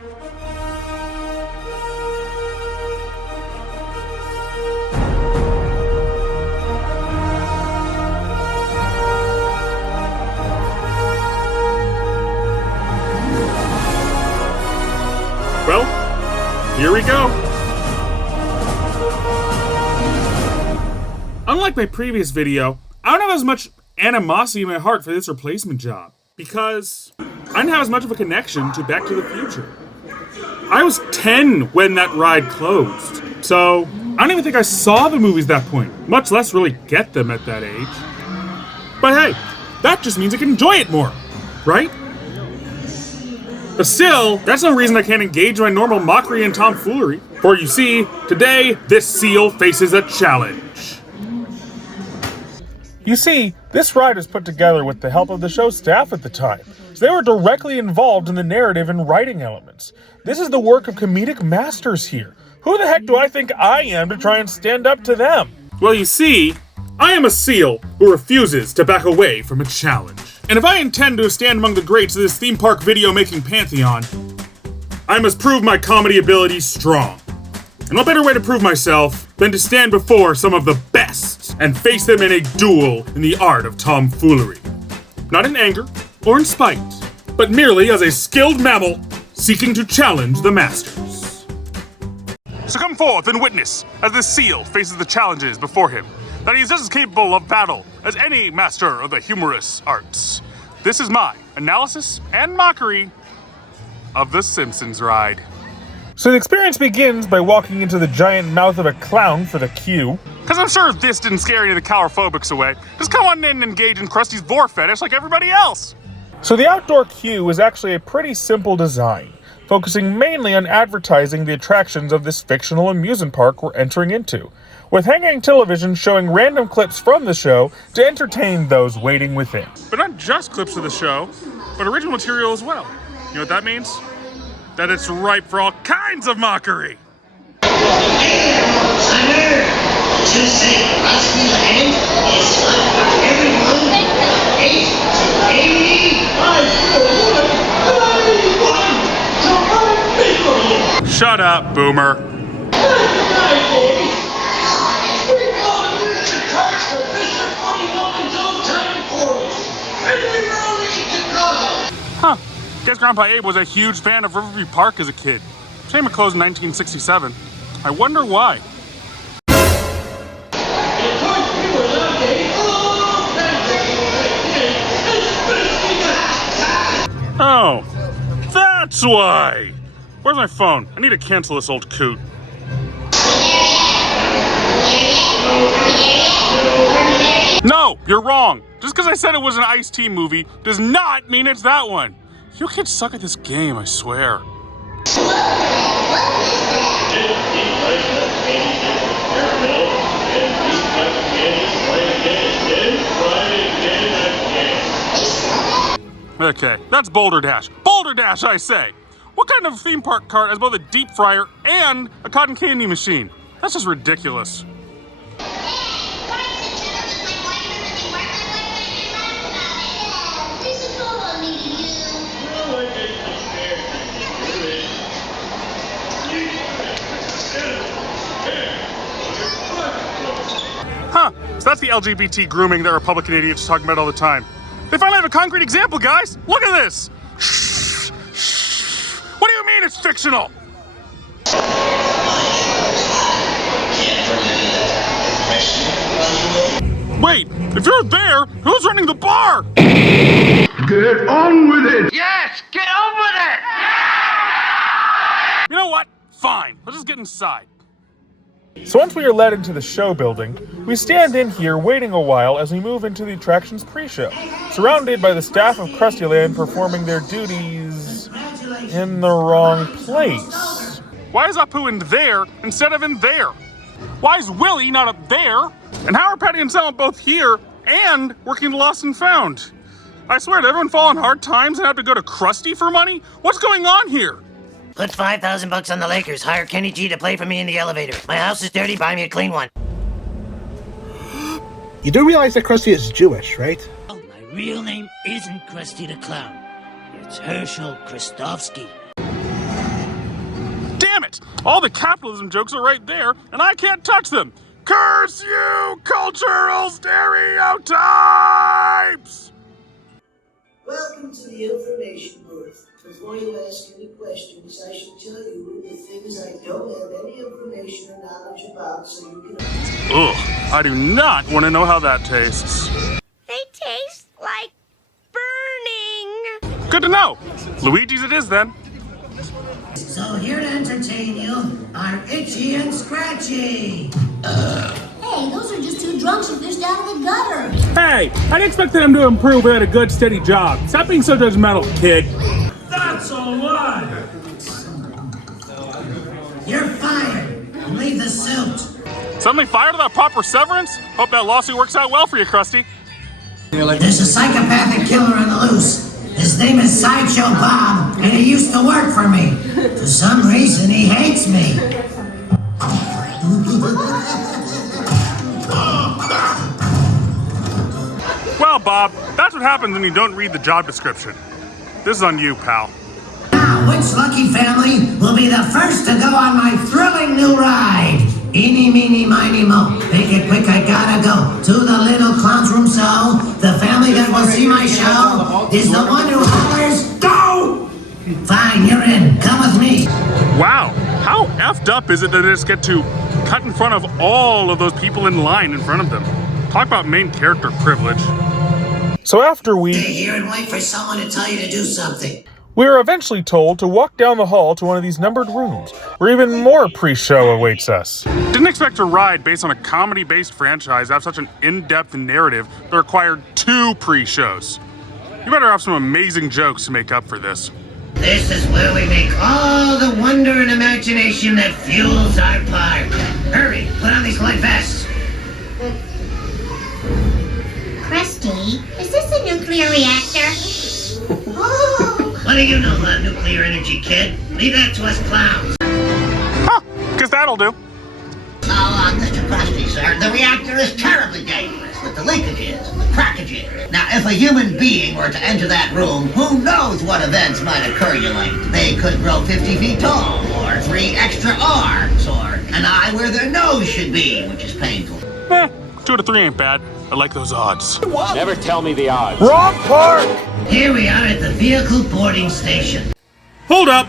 Well, here we go. Unlike my previous video, I don't have as much animosity in my heart for this replacement job, because I didn't have as much of a connection to Back to the Future. I was 10 when that ride closed, so I don't even think I saw the movies at that point, much less really get them at that age. But hey, that just means I can enjoy it more, right? But still, that's no reason I can't engage my normal mockery and tomfoolery. For you see, today, this seal faces a challenge. You see, this ride was put together with the help of the show staff at the time, so they were directly involved in the narrative and writing elements. This is the work of comedic masters here. Who the heck do I think I am to try and stand up to them? Well, you see, I am a seal who refuses to back away from a challenge. And if I intend to stand among the greats of this theme park video-making pantheon, I must prove my comedy abilities strong. And what better way to prove myself than to stand before some of the best and face them in a duel in the art of tomfoolery. Not in anger or in spite, but merely as a skilled mammal seeking to challenge the masters. So come forth and witness as the seal faces the challenges before him, that he is just as capable of battle as any master of the humorous arts. This is my analysis and mockery of the Simpsons Ride. So the experience begins by walking into the giant mouth of a clown for the cue. Because I'm sure if this didn't scare any of the coulrophobics away, just come on in and engage in Krusty's vor fetish like everybody else. So the outdoor queue is actually a pretty simple design, focusing mainly on advertising the attractions of this fictional amusement park we're entering into, with hanging television showing random clips from the show to entertain those waiting within. But not just clips of the show, but original material as well. You know what that means? That it's ripe for all kinds of mockery. Hey there, old-timer! To say Krusty Land is fun for everyone from 8 to 80. Shut up, boomer. Huh. Guess Grandpa Abe was a huge fan of Riverview Park as a kid. Shame it closed in 1967. I wonder why. Oh, that's why! Where's my phone? I need to cancel this old coot. No, you're wrong. Just because I said it was an Ice-T movie does not mean it's that one. You kids suck at this game, I swear. Okay, that's Boulder Dash. Boulder Dash, I say! What kind of theme park cart has both a deep fryer and a cotton candy machine? That's just ridiculous. Huh, so that's the LGBT grooming that Republican idiots talk about all the time. They finally have a concrete example, guys! Look at this! What do you mean it's fictional? Wait, if you're there, who's running the bar? Get on with it! Yes, get on with it! You know what? Fine, let's just get inside. So once we are led into the show building, we stand in here waiting a while as we move into the attraction's pre-show, surrounded by the staff of Krusty Land performing their duties in the wrong place. Why is Apu in there instead of in there? Why is Willie not up there? And how are Patty and Selma both here and working the Lost and Found? I swear, did everyone fall on hard times and have to go to Krusty for money? What's going on here? Put $5,000 on the Lakers. Hire Kenny G to play for me in the elevator. My house is dirty. Buy me a clean one. You do realize that Krusty is Jewish, right? Oh, my real name isn't Krusty the Clown. It's Herschel Kristofsky. it! All the capitalism jokes are right there, and I can't touch them! Curse you, cultural stereotypes! Welcome to the information booth. Before you ask any questions, I should tell you the things I don't have any information or knowledge about, so you can... Ugh, I do not want to know how that tastes. They taste like burning. Good to know. Luigi's it is then. So here to entertain you are Itchy and Scratchy. Hey, those are just two drunks who fished out of the gutter. Hey, I'd expected him to improve without a good, steady job. Stop being so judgmental, kid. That's a lie. You're fired. Leave the suit. Suddenly fired without proper severance? Hope that lawsuit works out well for you, Krusty. There's a psychopathic killer on the loose. His name is Sideshow Bob, and he used to work for me. For some reason, he hates me. Well, Bob, that's what happens when you don't read the job description. This is on you, pal. Now, which lucky family will be the first to go on my thrilling new ride? Eeny, meeny, miny, mo. Make it quick, I gotta go. To the little clown's room, so the family that will see my show is the one who hollers, go! Fine, you're in. Come with me. Wow, how effed up is it that they just get to cut in front of all of those people in line in front of them? Talk about main character privilege. So after Stay here and wait for someone to tell you to do something. we are eventually told to walk down the hall to one of these numbered rooms, where even more pre-show awaits us. Didn't expect a ride based on a comedy-based franchise to have such an in-depth narrative that required 2 pre-shows. You better have some amazing jokes to make up for this. This is where we make all the wonder and imagination that fuels our park. Hurry, put on these light vests. Krusty, is this a nuclear reactor? What do you know about nuclear energy, kid? Leave that to us clowns. Huh, guess that'll do. Mr. Krusty, sir, the reactor is terribly dangerous with the leakages and the crackages. Now, if a human being were to enter that room, who knows what events might occur, you like? They could grow 50 feet tall, or 3 extra arms, or an eye where their nose should be, which is painful. 2 to 3 ain't bad. I like those odds. Never tell me the odds. Wrong park! Here we are at the vehicle boarding station. Hold up!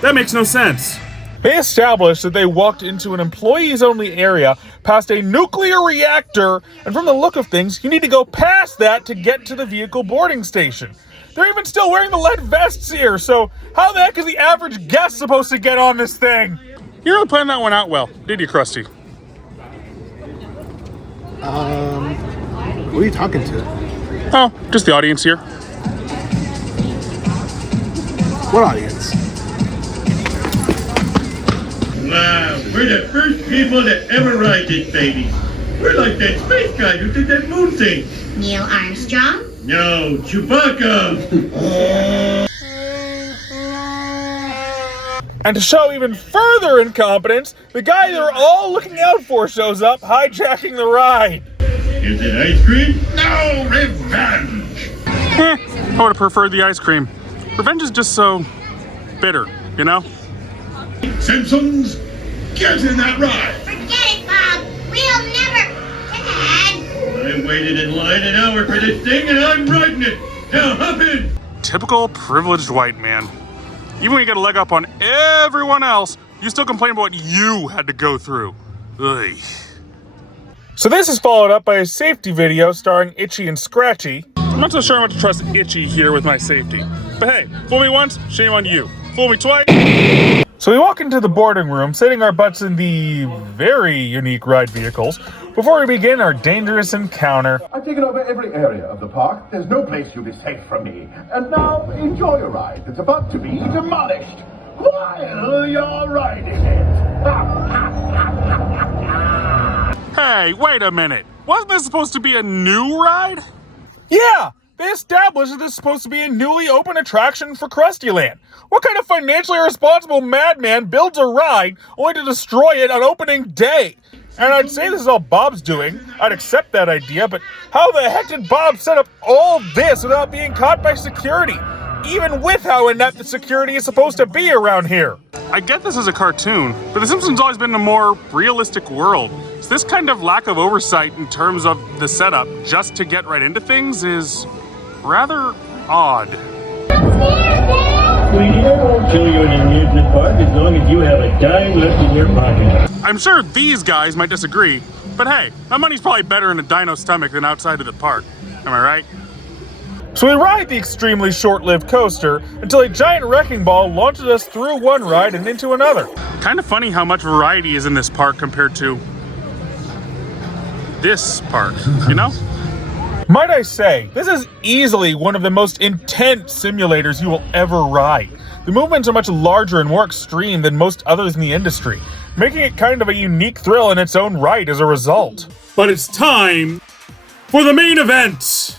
That makes no sense. They established that they walked into an employees-only area past a nuclear reactor, and from the look of things, you need to go past that to get to the vehicle boarding station. They're even still wearing the lead vests here, so how the heck is the average guest supposed to get on this thing? You really planned that one out well, did you, Krusty? Who are you talking to? Oh, just the audience here. What audience? Wow, we're the first people to ever ride this baby. We're like that space guy who did that moon thing. Neil Armstrong? No, Chewbacca. And to show even further incompetence, the guy they're all looking out for shows up, hijacking the ride. Is it ice cream? No, revenge. I would have preferred the ice cream. Revenge is just so bitter, you know? Simpsons, get in that ride. Forget it, Bob. We'll never... Dad! I waited in line an hour for this thing and I'm riding it. Now hop in. Typical privileged white man. Even when you get a leg up on everyone else, you still complain about what you had to go through. Ugh. So this is followed up by a safety video starring Itchy and Scratchy. I'm not so sure how much to trust Itchy here with my safety. But hey, fool me once, shame on you. Fool me twice. So we walk into the boarding room, setting our butts in the very unique ride vehicles, before we begin our dangerous encounter. I've taken over every area of the park. There's no place you'll be safe from me. And now, enjoy your ride. It's about to be demolished while you're riding it. Hey, wait a minute. Wasn't this supposed to be a new ride? Yeah! They established that this is supposed to be a newly open attraction for Krusty Land. What kind of financially irresponsible madman builds a ride only to destroy it on opening day? And I'd say this is all Bob's doing. I'd accept that idea, but how the heck did Bob set up all this without being caught by security? even with how inept the security is supposed to be around here. I get this as a cartoon, but The Simpsons always been a more realistic world. So this kind of lack of oversight in terms of the setup just to get right into things is rather odd. Sweetie, I won't kill you in an amusement park as long as you have a dime left in your pocket. I'm sure these guys might disagree, but hey, that money's probably better in a dino's stomach than outside of the park. Am I right? So we ride the extremely short-lived coaster until a giant wrecking ball launches us through one ride and into another. Kind of funny how much variety is in this park compared to this park, you know? Might I say, this is easily one of the most intense simulators you will ever ride. The movements are much larger and more extreme than most others in the industry, making it kind of a unique thrill in its own right as a result. But it's time for the main event!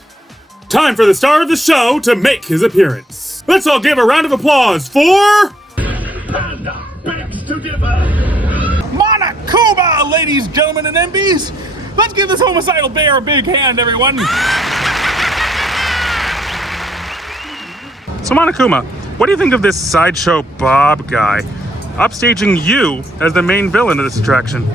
Time for the star of the show to make his appearance. Let's all give a round of applause for... Panda begs to differ. Monokuma, ladies, gentlemen, and MBs! Let's give this homicidal bear a big hand, everyone! So Monokuma, what do you think of this Sideshow Bob guy upstaging you as the main villain of this attraction?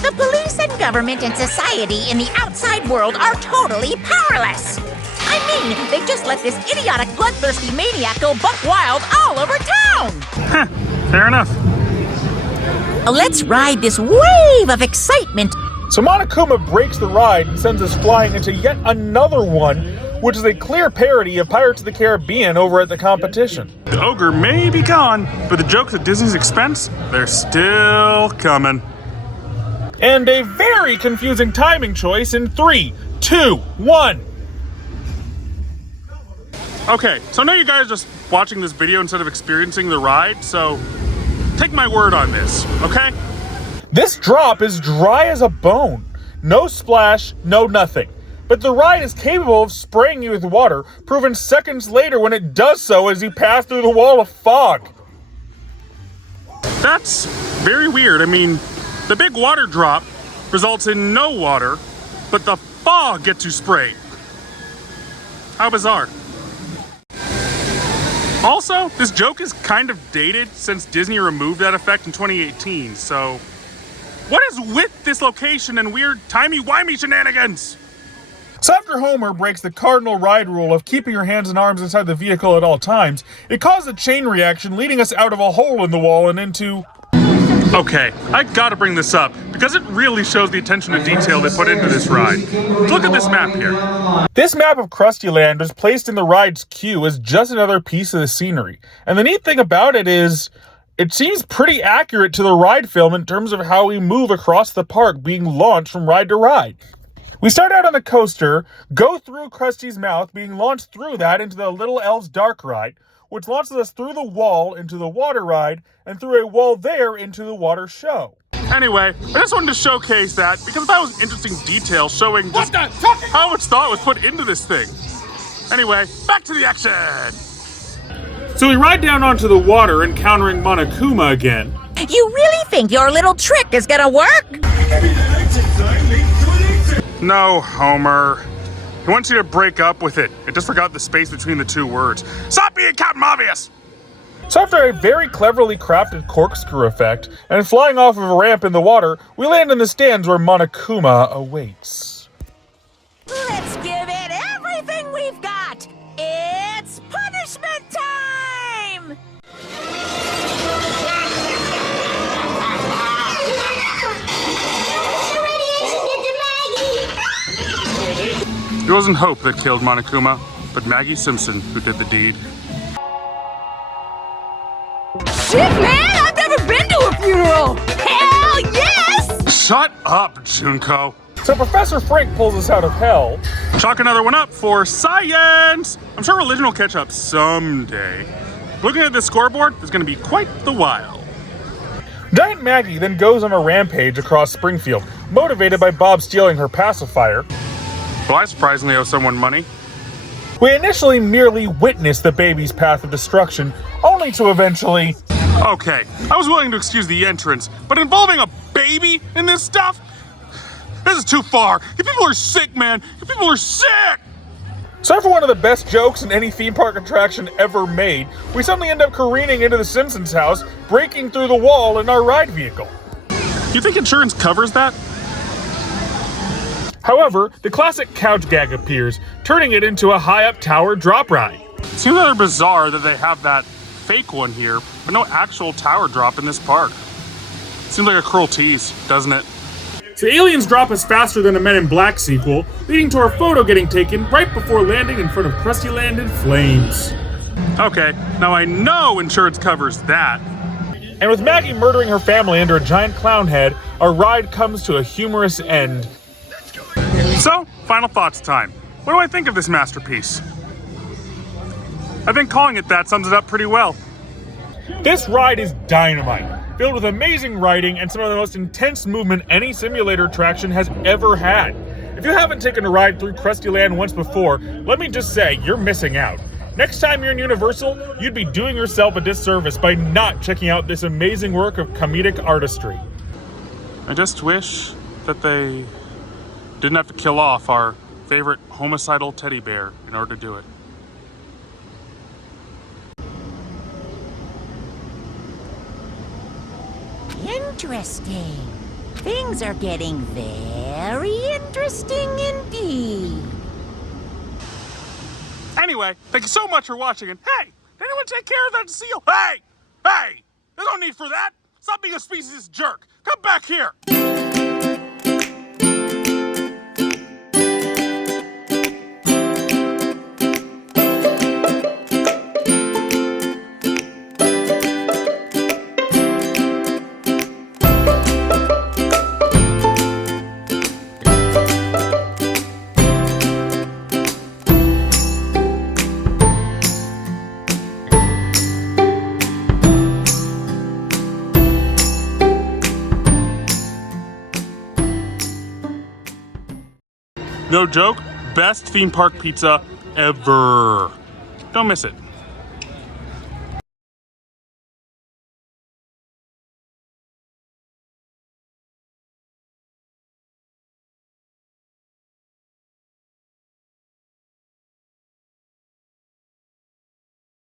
The police and government and society in the outside world are totally powerless. I mean, they just let this idiotic, bloodthirsty maniac go buck wild all over town. Heh, fair enough. Let's ride this wave of excitement. So Monokuma breaks the ride and sends us flying into yet another one, which is a clear parody of Pirates of the Caribbean over at the competition. The ogre may be gone, but the jokes at Disney's expense, they're still coming. And a very confusing timing choice in 3, 2, 1. Okay, so I know you guys are just watching this video instead of experiencing the ride, so take my word on this, okay? This drop is dry as a bone. No splash, no nothing. But the ride is capable of spraying you with water, proven seconds later when it does so as you pass through the wall of fog. That's very weird. I mean, the big water drop results in no water, but the fog gets you sprayed. How bizarre. Also, this joke is kind of dated since Disney removed that effect in 2018, so what is with this location and weird timey-wimey shenanigans? So after Homer breaks the cardinal ride rule of keeping your hands and arms inside the vehicle at all times, it caused a chain reaction leading us out of a hole in the wall and into... Okay, I gotta bring this up, because it really shows the attention to detail they put into this ride. Look at this map here. This map of Krusty Land was placed in the ride's queue as just another piece of the scenery. And the neat thing about it is, it seems pretty accurate to the ride film in terms of how we move across the park being launched from ride to ride. We start out on the coaster, go through Krusty's mouth, being launched through that into the Little Elves Dark Ride, which launches us through the wall into the water ride, and through a wall there into the water show. Anyway, I just wanted to showcase that because that was interesting detail showing just how much thought was put into this thing. Anyway, back to the action! So we ride down onto the water, encountering Monokuma again. You really think your little trick is gonna work? No, Homer. He wants you to break up with it. It just forgot the space between the two words. Stop being Captain Obvious! So after a very cleverly crafted corkscrew effect, and flying off of a ramp in the water, we land in the stands where Monokuma awaits. Let's give it everything we've got! It's punishment time! It wasn't Hope that killed Monokuma, but Maggie Simpson who did the deed. Shit, man! I've never been to a funeral! Hell yes! Shut up, Junko. So Professor Frank pulls us out of hell. Chalk another one up for science! I'm sure religion will catch up someday. Looking at this scoreboard is going to be quite the while. Giant Maggie then goes on a rampage across Springfield, motivated by Bob stealing her pacifier. Well, I surprisingly owe someone money. We initially merely witnessed the baby's path of destruction, only to eventually... Okay, I was willing to excuse the entrance, but involving a baby in this stuff? This is too far. You people are sick, man. You people are sick! So after one of the best jokes in any theme park attraction ever made, we suddenly end up careening into the Simpsons house, breaking through the wall in our ride vehicle. You think insurance covers that? However, the classic couch gag appears, turning it into a high-up tower drop ride. Seems rather bizarre that they have that fake one here, but no actual tower drop in this park. Seems like a cruel tease, doesn't it? So aliens drop us faster than a Men in Black sequel, leading to our photo getting taken right before landing in front of Krusty Land in flames. Okay, now I know insurance covers that. And with Maggie murdering her family under a giant clown head, our ride comes to a humorous end. So, final thoughts time. What do I think of this masterpiece? I think calling it that sums it up pretty well. This ride is dynamite, filled with amazing writing and some of the most intense movement any simulator attraction has ever had. If you haven't taken a ride through Krusty Land once before, let me just say, you're missing out. Next time you're in Universal, you'd be doing yourself a disservice by not checking out this amazing work of comedic artistry. I just wish that they didn't have to kill off our favorite homicidal teddy bear in order to do it. Interesting. Things are getting very interesting indeed. Anyway, thank you so much for watching, and hey, did anyone take care of that seal? Hey! There's no need for that. Stop being a species jerk. Come back here. No joke, best theme park pizza ever. Don't miss it.